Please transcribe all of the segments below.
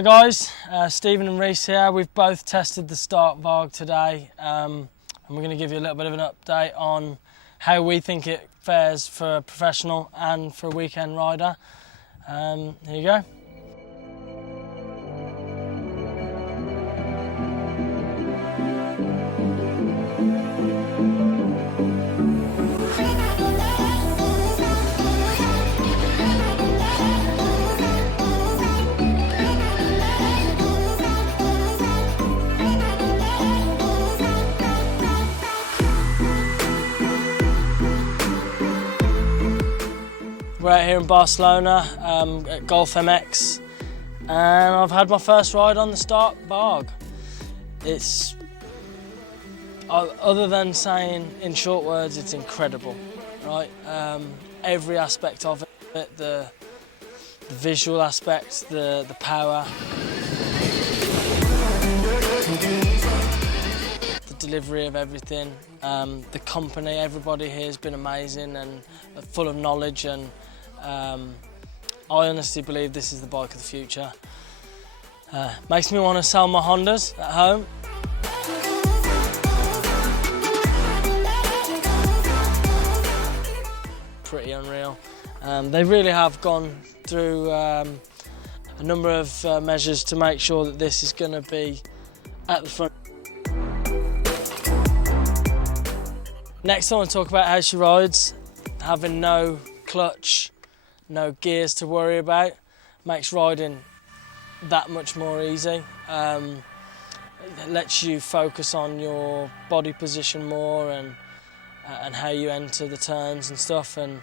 Hi guys, Steven and Rhys here. We've both tested the Stark VARG today and we're going to give you a little bit of an update on how we think it fares for a professional and for a weekend rider. Here you go. We're out here in Barcelona at Golf MX and I've had my first ride on the Stark VARG. It's, other than saying in short words, it's incredible, right? Every aspect of it, the visual aspects, the power, the delivery of everything, the company, everybody here has been amazing and full of knowledge, and I honestly believe this is the bike of the future. Makes me want to sell my Hondas at home. Pretty unreal. They really have gone through a number of measures to make sure that this is going to be at the front. Next I want to talk about how she rides. Having no clutch, no gears to worry about, makes riding that much more easy. It lets you focus on your body position more and how you enter the turns and stuff, and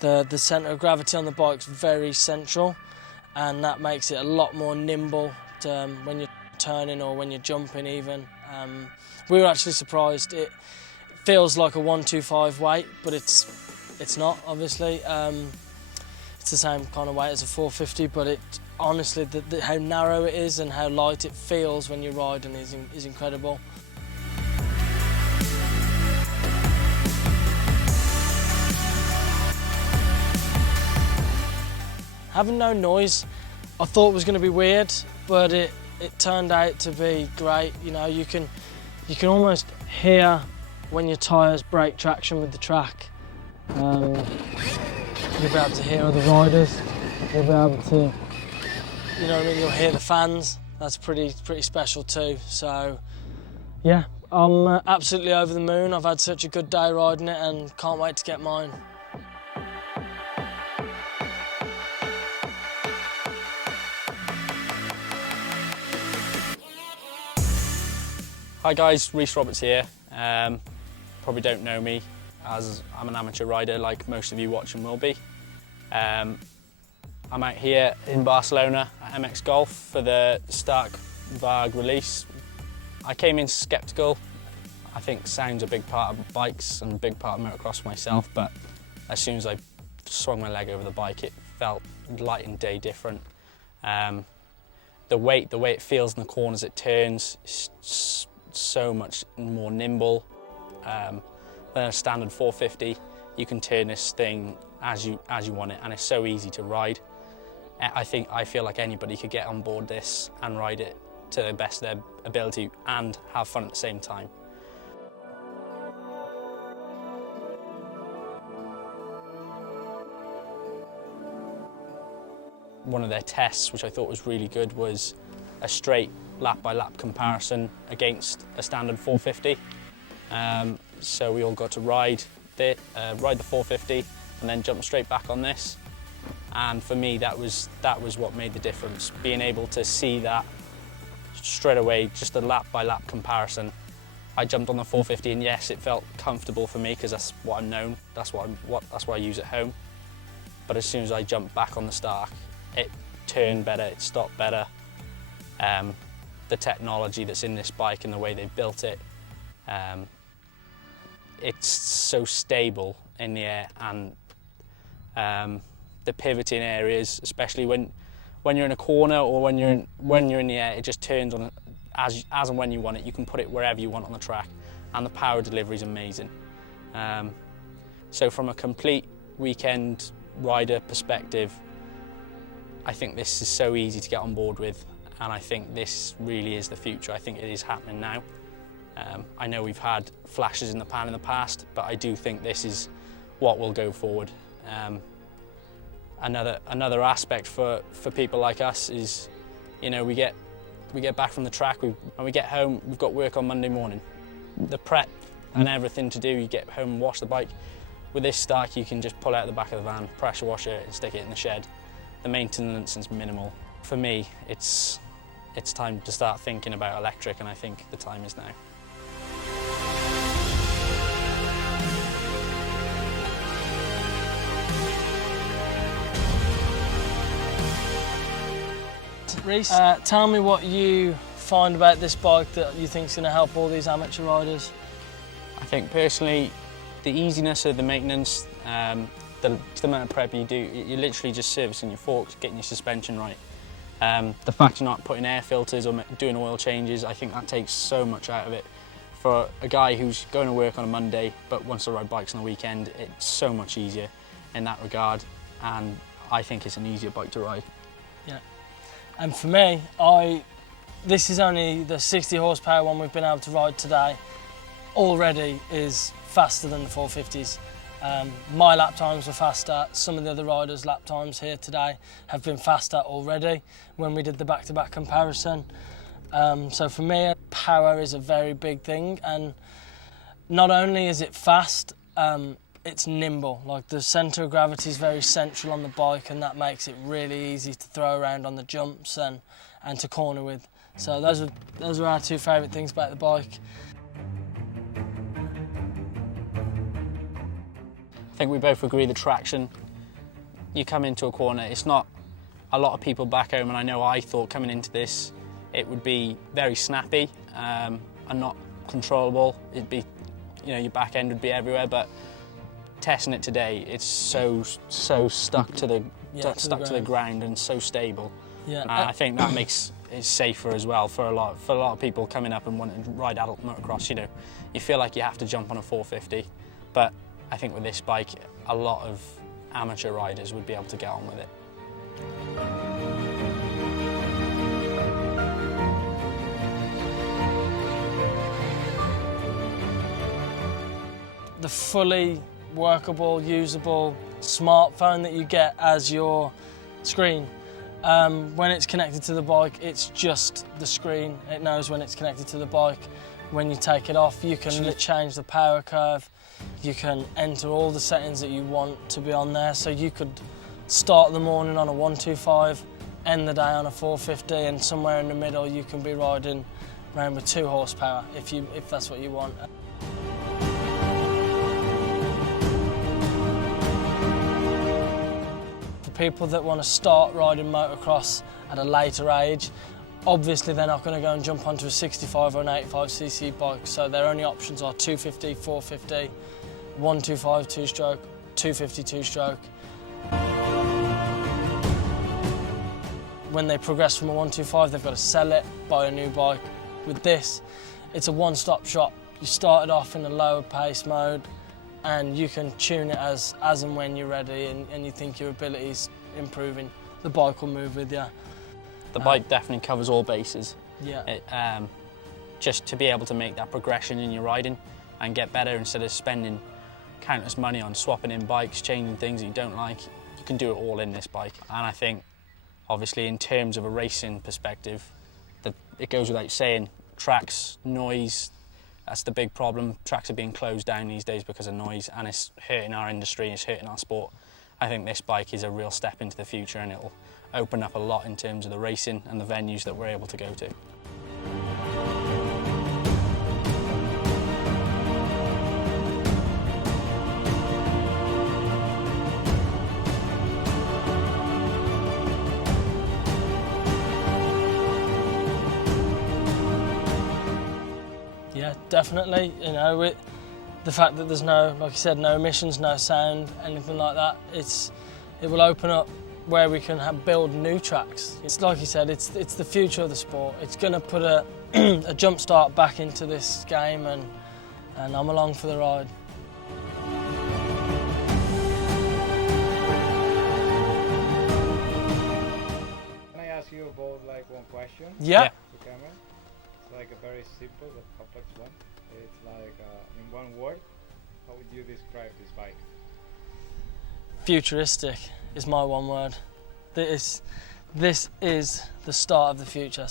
the centre of gravity on the bike's very central, and that makes it a lot more nimble when you're turning or when you're jumping even. We were actually surprised. It feels like a 125 weight, but it's not, obviously. It's the same kind of weight as a 450, but it honestly, how narrow it is and how light it feels when you're riding is incredible. Having no noise, I thought was going to be weird, but it turned out to be great. You know, you can almost hear when your tyres break traction with the track. You'll be able to hear other riders. You'll be able to, you know what I mean, you'll hear the fans. That's pretty special too. So yeah, I'm absolutely over the moon. I've had such a good day riding it and can't wait to get mine. Hi guys, Rhys Roberts here. Probably don't know me as I'm an amateur rider like most of you watching will be. I'm out here in Barcelona at MX Golf for the Stark VARG release. I came in sceptical. I think sound's a big part of bikes and a big part of motocross myself, but as soon as I swung my leg over the bike, it felt light and day different. The way it feels in the corners, it turns, is so much more nimble than a standard 450. You can turn this thing as you want it, and it's so easy to ride. I feel like anybody could get on board this and ride it to the best of their ability and have fun at the same time. One of their tests, which I thought was really good, was a straight lap-by-lap comparison against a standard 450. So we all got to ride the 450 and then jump straight back on this. And for me, that was what made the difference. Being able to see that straight away, just a lap-by-lap comparison. I jumped on the 450, and yes, it felt comfortable for me because that's what I'm known. That's what I use at home. But as soon as I jumped back on the Stark, it turned better, it stopped better. The technology that's in this bike and the way they've built it, it's so stable in the air, and the pivoting areas, especially when you're in a corner or when you're in the air, it just turns on as and when you want it. You can put it wherever you want on the track, and the power delivery is amazing. So from a complete weekend rider perspective, I think this is so easy to get on board with. and I think this really is the future. I think it is happening now. I know we've had flashes in the pan in the past, but I do think this is what will go forward. Another aspect for people like us is, you know, we get back from the track, when we get home, we've got work on Monday morning. The prep and everything to do, you get home and wash the bike. With this Stark, you can just pull out the back of the van, pressure wash it and stick it in the shed. The maintenance is minimal. For me, it's time to start thinking about electric, and I think the time is now. Rhys, tell me what you find about this bike that you think is going to help all these amateur riders. I think personally, the easiness of the maintenance, the amount of prep you do, you're literally just servicing your forks, getting your suspension right. The fact you're not putting air filters or doing oil changes, I think that takes so much out of it. For a guy who's going to work on a Monday but wants to ride bikes on the weekend, it's so much easier in that regard, and I think it's an easier bike to ride. Yeah. And for me, this is only the 60 horsepower one we've been able to ride today. Already is faster than the 450s. My lap times were faster. Some of the other riders' lap times here today have been faster already when we did the back-to-back comparison. So for me, power is a very big thing, and not only is it fast, it's nimble. Like, the centre of gravity is very central on the bike, and that makes it really easy to throw around on the jumps and to corner with. So those are our two favourite things about the bike. I think we both agree the traction. You come into a corner, it's not a lot of people back home, and I know I thought coming into this it would be very snappy and not controllable. It'd be, you know, your back end would be everywhere, but testing it today, it's so stuck to the ground and so stable. Yeah. I think that makes it safer as well for a lot of people coming up and wanting to ride adult motocross. You know, you feel like you have to jump on a 450, but I think with this bike, a lot of amateur riders would be able to get on with it. The fully workable, usable smartphone that you get as your screen. When it's connected to the bike, it's just the screen. It knows when it's connected to the bike. When you take it off, you can change the power curve. You can enter all the settings that you want to be on there. So you could start the morning on a 125, end the day on a 450, and somewhere in the middle you can be riding around with 2 horsepower if that's what you want. For people that want to start riding motocross at a later age, obviously they're not going to go and jump onto a 65 or an 85cc bike, so their only options are 250, 450, 125 two-stroke, 250 two-stroke. When they progress from a 125, they've got to sell it, buy a new bike. With this, it's a one-stop shop. You start it off in a lower pace mode, and you can tune it as and when you're ready, and you think your ability's improving. The bike will move with you. The bike definitely covers all bases. Yeah. Just to be able to make that progression in your riding and get better instead of spending countless money on swapping in bikes, changing things that you don't like, you can do it all in this bike. And I think, obviously, in terms of a racing perspective, that it goes without saying, tracks, noise, that's the big problem. Tracks are being closed down these days because of noise, and it's hurting our industry, it's hurting our sport. I think this bike is a real step into the future, and it'll open up a lot in terms of the racing and the venues that we're able to go to. Yeah, definitely. You know, the fact that there's no, like you said, no emissions, no sound, anything like that, it will open up where we can build new tracks. It's like you said, it's the future of the sport. It's going to put a jump start back into this game, and I'm along for the ride. Can I ask you about like one question Yeah. to camera. It's like a very simple but complex one. It's like in one word, how would you describe this bike? Futuristic is my one word. This is the start of the future.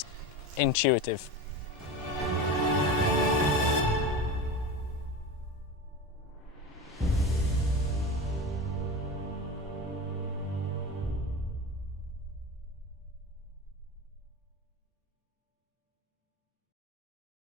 Intuitive.